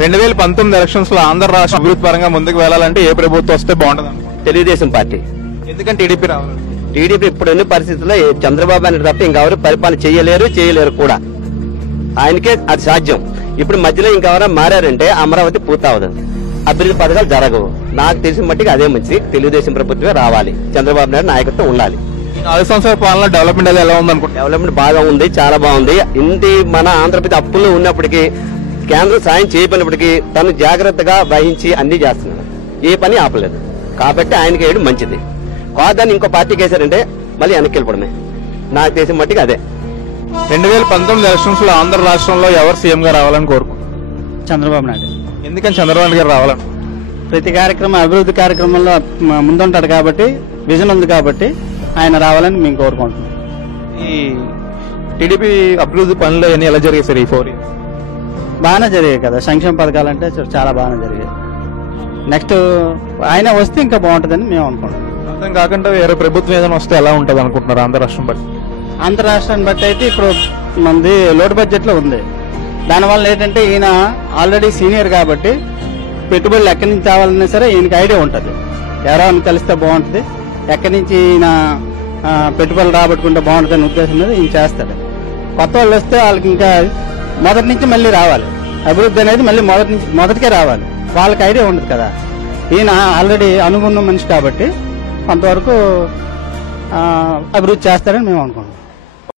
రెండు వేల పంతొమ్మిది ఎలక్షన్స్లో ఆంధ్ర రాష్ట్ర అభివృద్ధి పరంగా ముందుకు వెళ్ళాలంటే ఏ ప్రభుత్వం వస్తే బాగుంటుంది? తెలుగుదేశం పార్టీ. ఎందుకంటే టీడీపీ రావాలి? టీడీపీ ఇప్పుడున్న పరిస్థితుల్లో చంద్రబాబు నాయుడు తప్ప ఇంకెవరు పరిపాలన చేయలేరు చేయలేరు కూడా. ఆయనకే అది సాధ్యం. ఇప్పుడు మధ్యలో ఇంకెవరైనా మారారంటే అమరావతి పూర్తవదు. అభివృద్ధి పథకాలు జరగవు. నాకు తెలిసిన మట్టికి అదే మంచిది. తెలుగుదేశం ప్రభుత్వమే రావాలి. చంద్రబాబు నాయుడు నాయకత్వం ఉండాలి. నాలుగు సంవత్సరాల పాలన డెవలప్మెంట్ ఎలా డెవలప్మెంట్ బాగా ఉంది చాలా బాగుంది. ఇంటి మన ఆంధ్రప్రదేశ్ అప్పుల్లో ఉన్నప్పటికీ కేంద్రం సాయం చేయబడినప్పటికీ తను జాగ్రత్తగా వహించి అన్ని చేస్తున్నాడు ఏ పని ఆపలేదు. కాబట్టి ఆయనకి వేయడం మంచిది. కాదని ఇంకో పార్టీకి వేశారంటే మళ్ళీ వెనక్కి వెళ్ళిపోవడమే. నాకు తెలిసిన మట్టికి అదే. రెండు వేల పంతొమ్మిది ఎలక్షన్స్లో ఆంధ్ర రాష్ట్రంలో ఎవరు సీఎం గా రావాలని కోరుకుంటున్నారు? చంద్రబాబు నాయుడు. ఎందుకని చంద్రబాబు గారు రావాలని? ప్రతి కార్యక్రమం అభివృద్ధి కార్యక్రమంలో ముందుంటాడు కాబట్టి విజన్ ఉంది కాబట్టి ఆయన రావాలని మేము కోరుకుంటున్నాం. ఈ టీడీపీ అభివృద్ధి పనులు అన్ని ఎలా జరిగాయి సార్ ఈ ఫోర్ ఇయర్స్ బాగానే జరిగాయి కదా. సంక్షేమ పథకాలు అంటే చాలా బాగానే జరిగాయి. నెక్స్ట్ ఆయన వస్తే ఇంకా బాగుంటుందని మేము అనుకుంటున్నాం. అర్థం కాకుండా వేరే ప్రభుత్వం ఏదైనా వస్తే ఎలా ఉంటది అనుకుంటున్నారు ఆంధ్ర రాష్ట్రం బట్టి? ఆంధ్ర రాష్ట్రాన్ని బట్టి అయితే ఇప్పుడు మనది లోటు బడ్జెట్లో ఉంది. దానివల్ల ఏంటంటే ఈయన ఆల్రెడీ సీనియర్ కాబట్టి పెట్టుబడులు ఎక్కడి నుంచి తేవాలన్నా సరే ఈయనకి ఐడియా ఉంటుంది. ఎవరైనా కలిస్తే బాగుంటుంది. ఎక్కడి నుంచి ఈయన పెట్టుబడులు రాబట్టుకుంటే బాగుంటుంది అనే ఉద్దేశం మీద ఈయన చేస్తాడు. కొత్త వాళ్ళు వస్తే వాళ్ళకి ఇంకా మొదటి నుంచి మళ్ళీ రావాలి. అభివృద్ధి అనేది మళ్ళీ మొదటి నుంచి మొదటికే రావాలి. వాళ్ళకి ఐడియా ఉండదు కదా. ఈయన ఆల్రెడీ అనుకున్న మనిషి కాబట్టి కొంతవరకు అభివృద్ధి చేస్తారని మేము అనుకుంటున్నాం.